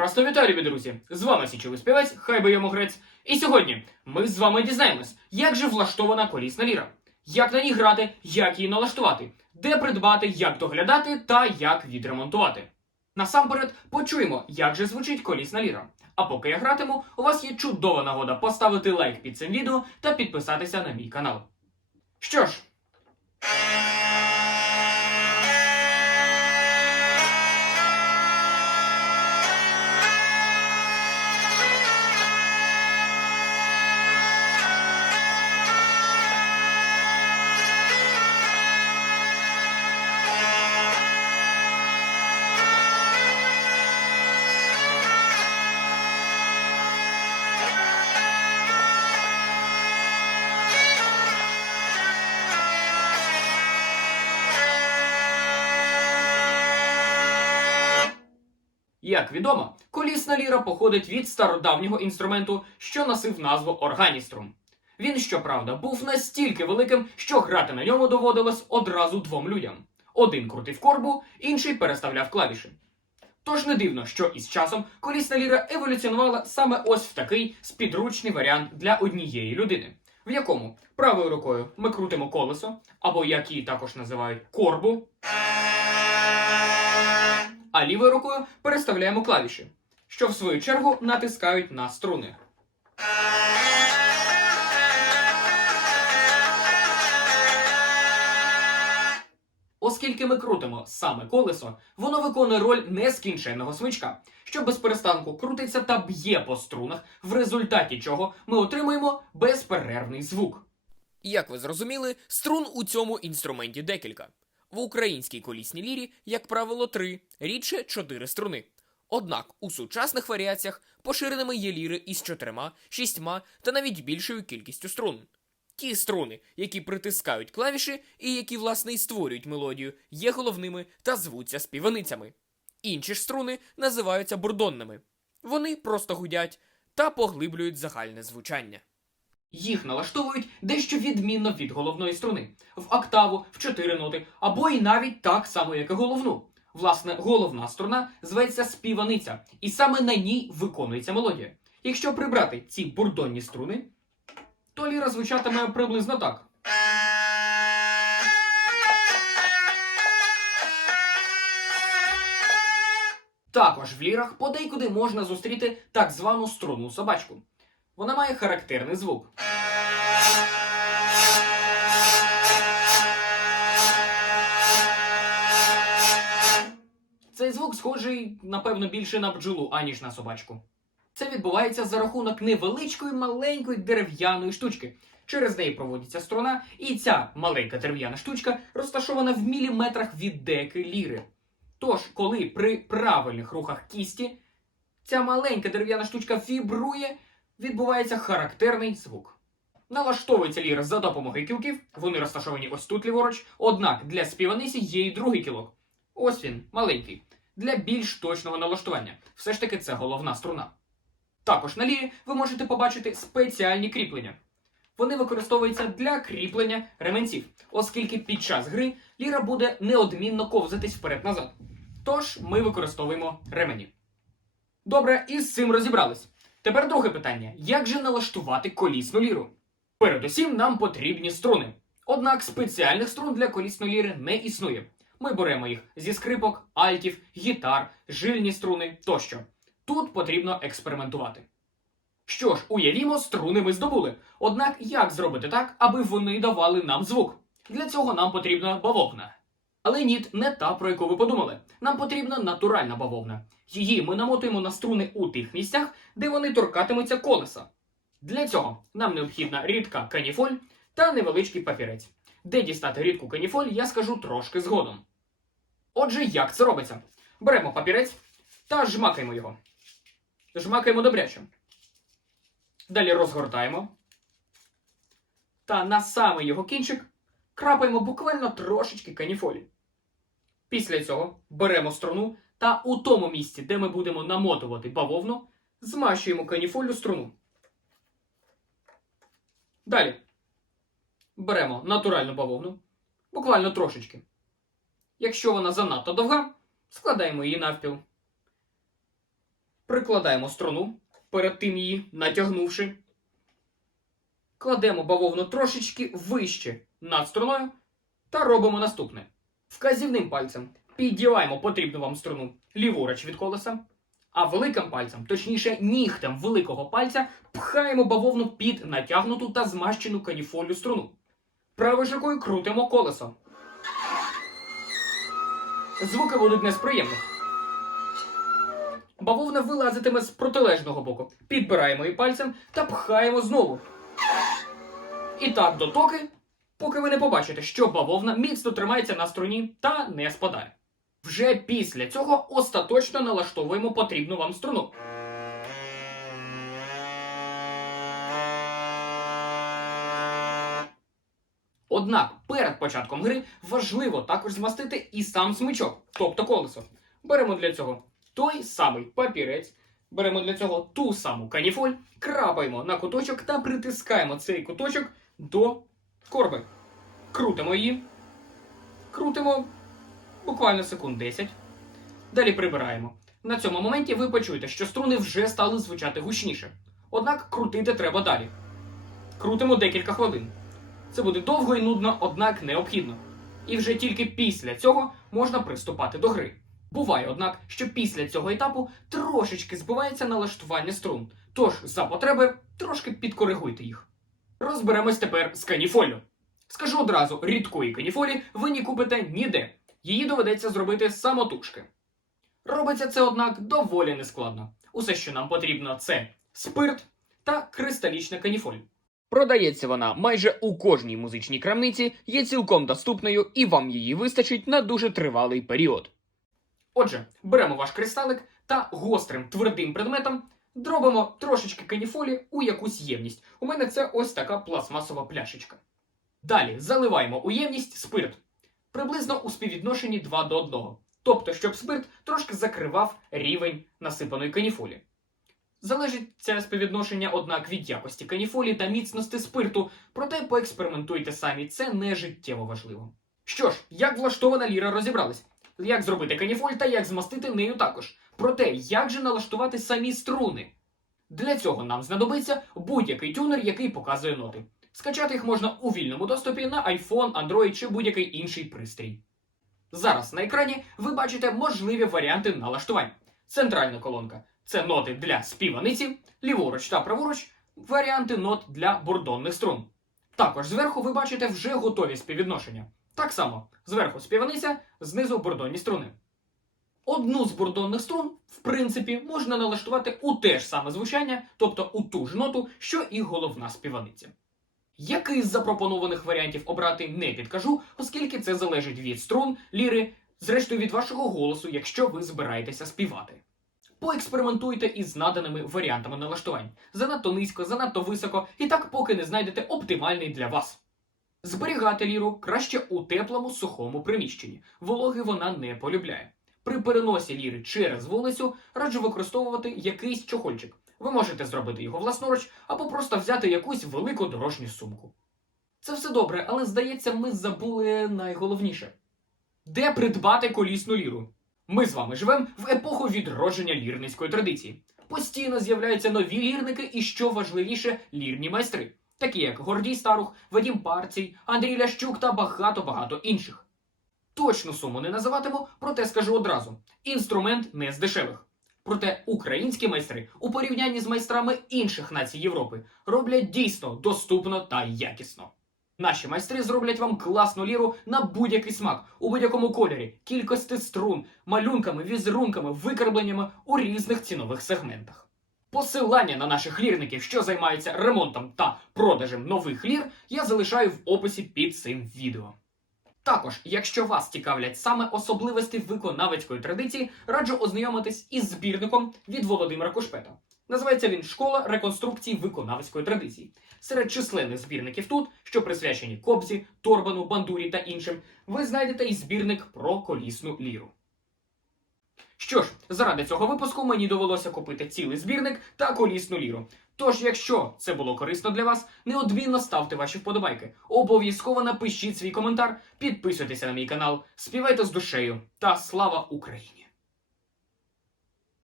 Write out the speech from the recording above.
Красно вітаю, любі друзі! З вами січовий співець, хай би йому грець. І сьогодні ми з вами дізнаємось, як же влаштована колісна ліра, як на ній грати, як її налаштувати, де придбати, як доглядати та як відремонтувати. Насамперед почуємо, як же звучить колісна ліра. А поки я гратиму, у вас є чудова нагода поставити лайк під цим відео та підписатися на мій канал. Що ж, Як відомо, колісна ліра походить від стародавнього інструменту, що носив назву органіструм. Він, щоправда, був настільки великим, що грати на ньому доводилось одразу двом людям. Один крутив корбу, інший переставляв клавіші. Тож не дивно, що із часом колісна ліра еволюціонувала саме ось в такий спідручний варіант для однієї людини, в якому правою рукою ми крутимо колесо, або як її також називають корбу, а лівою рукою переставляємо клавіші, що в свою чергу натискають на струни. Оскільки ми крутимо саме колесо, воно виконує роль нескінченного смичка, що без перестанку крутиться та б'є по струнах, в результаті чого ми отримуємо безперервний звук. Як ви зрозуміли, струн у цьому інструменті декілька. В українській колісній лірі, як правило, три, рідше чотири струни. Однак у сучасних варіаціях поширеними є ліри із чотирма, шістьма та навіть більшою кількістю струн. Ті струни, які притискають клавіші і які, власне, і створюють мелодію, є головними та звуться співаницями. Інші ж струни називаються бурдонними. Вони просто гудять та поглиблюють загальне звучання. Їх налаштовують дещо відмінно від головної струни, в октаву, в чотири ноти, або і навіть так само, як і головну. Власне, головна струна зветься співаниця, і саме на ній виконується мелодія. Якщо прибрати ці бурдонні струни, то ліра звучатиме приблизно так. Також в лірах подейкуди можна зустріти так звану струнну собачку. Вона має характерний звук. Цей звук схожий, напевно, більше на бджолу, аніж на собачку. Це відбувається за рахунок невеличкої маленької дерев'яної штучки. Через неї проводиться струна, і ця маленька дерев'яна штучка розташована в міліметрах від деки ліри. Тож, коли при правильних рухах кісті ця маленька дерев'яна штучка вібрує, відбувається характерний звук. Налаштовується ліра за допомогою кілків, вони розташовані ось тут ліворуч, однак для співаниці є і другий кілок. Ось він, маленький, для більш точного налаштування. Все ж таки це головна струна. Також на лірі ви можете побачити спеціальні кріплення. Вони використовуються для кріплення ременців, оскільки під час гри ліра буде неодмінно ковзатись вперед-назад. Тож ми використовуємо ремені. Добре, і з цим розібрались. Тепер друге питання: як же налаштувати колісну ліру? Передусім нам потрібні струни. Однак спеціальних струн для колісної ліри не існує. Ми беремо їх зі скрипок, альтів, гітар, жильні струни тощо. Тут потрібно експериментувати. Що ж, уявімо, струни ми здобули. Однак як зробити так, аби вони давали нам звук? Для цього нам потрібна бавовна. Але ні, не та, про яку ви подумали. Нам потрібна натуральна бавовна. Її ми намотуємо на струни у тих місцях, де вони торкатимуться колеса. Для цього нам необхідна рідка каніфоль та невеличкий папірець. Де дістати рідку каніфоль, я скажу трошки згодом. Отже, як це робиться? Беремо папірець та жмакаємо його. Жмакаємо добряче. Далі розгортаємо. Та на самий його кінчик крапаємо буквально трошечки каніфолі. Після цього беремо струну та у тому місці, де ми будемо намотувати бавовну, змащуємо каніфолю струну. Далі беремо натуральну бавовну, буквально трошечки. Якщо вона занадто довга, складаємо її навпіл. Прикладаємо струну, перед тим її натягнувши. Кладемо бавовну трошечки вище над струною та робимо наступне. Вказівним пальцем піддіваємо потрібну вам струну ліворуч від колеса, а великим пальцем, точніше нігтем великого пальця, пхаємо бавовну під натягнуту та змащену каніфолю струну. Правою рукою крутимо колесо. Звуки будуть не з. Бавовна вилазитиме з протилежного боку. Підбираємо її пальцем та пхаємо знову. І так дотоки, поки ви не побачите, що бавовна міцно тримається на струні та не спадає. Вже після цього остаточно налаштовуємо потрібну вам струну. Однак перед початком гри важливо також змастити і сам смичок, тобто колесо. Беремо для цього той самий папірець, беремо для цього ту саму каніфоль, крапаємо на куточок та притискаємо цей куточок до корби. Крутимо її. Крутимо буквально секунд 10. Далі прибираємо. На цьому моменті ви почуєте, що струни вже стали звучати гучніше. Однак крутити треба далі. Крутимо декілька хвилин. Це буде довго і нудно, однак необхідно. І вже тільки після цього можна приступати до гри. Буває, однак, що після цього етапу трошечки збивається налаштування струн. Тож, за потреби, трошки підкоригуйте їх. Розберемось тепер з каніфолю. Скажу одразу, рідкої каніфолі ви не купите ніде. Її доведеться зробити самотужки. Робиться це, однак, доволі нескладно. Усе, що нам потрібно, це спирт та кристалічна каніфоль. Продається вона майже у кожній музичній крамниці, є цілком доступною і вам її вистачить на дуже тривалий період. Отже, беремо ваш кристалик та гострим твердим предметом дробимо трошечки каніфолі у якусь ємність. У мене це ось така пластмасова пляшечка. Далі заливаємо у ємність спирт приблизно у співвідношенні 2 до 1. Тобто, щоб спирт трошки закривав рівень насипаної каніфолі. Залежить це співвідношення, однак, від якості каніфолі та міцності спирту, проте поекспериментуйте самі, це не життєво важливо. Що ж, як влаштована ліра розібрались? Як зробити каніфоль та як змастити нею також. Проте, як же налаштувати самі струни? Для цього нам знадобиться будь-який тюнер, який показує ноти. Скачати їх можна у вільному доступі на iPhone, Android чи будь-який інший пристрій. Зараз на екрані ви бачите можливі варіанти налаштувань. Центральна колонка це ноти для співаниці, ліворуч та праворуч варіанти нот для бурдонних струн. Також зверху ви бачите вже готові співвідношення. Так само зверху співаниця, знизу бурдонні струни. Одну з бурдонних струн, в принципі, можна налаштувати у те ж саме звучання, тобто у ту ж ноту, що і головна співаниця. Який з запропонованих варіантів обрати не підкажу, оскільки це залежить від струн, ліри, зрештою від вашого голосу, якщо ви збираєтеся співати. Поекспериментуйте із наданими варіантами налаштувань. Занадто низько, занадто високо, і так поки не знайдете оптимальний для вас. Зберігати ліру краще у теплому сухому приміщенні. Вологи вона не полюбляє. При переносі ліри через вулицю раджу використовувати якийсь чохольчик. Ви можете зробити його власноруч або просто взяти якусь велику дорожню сумку. Це все добре, але здається, ми забули найголовніше: де придбати колісну ліру? Ми з вами живемо в епоху відродження лірницької традиції. Постійно з'являються нові лірники і, що важливіше, лірні майстри, такі як Гордій Старух, Вадім Парцій, Андрій Лящук та багато-багато інших. Точну суму не називатиму, проте скажу одразу: інструмент не з дешевих. Проте українські майстри у порівнянні з майстрами інших націй Європи роблять дійсно доступно та якісно. Наші майстри зроблять вам класну ліру на будь-який смак, у будь-якому кольорі, кількості струн, малюнками, візерунками, викарбленнями у різних цінових сегментах. Посилання на наших лірників, що займаються ремонтом та продажем нових лір, я залишаю в описі під цим відео. Також, якщо вас цікавлять саме особливості виконавецької традиції, раджу ознайомитись із збірником від Володимира Кушпета. Називається він Школа реконструкції виконавецької традиції. Серед численних збірників тут, що присвячені кобзі, торбану, бандурі та іншим, ви знайдете і збірник про колісну ліру. Що ж, заради цього випуску мені довелося купити цілий збірник та колісну ліру. Тож, якщо це було корисно для вас, неодмінно ставте ваші вподобайки. Обов'язково напишіть свій коментар, підписуйтеся на мій канал, співайте з душею та слава Україні!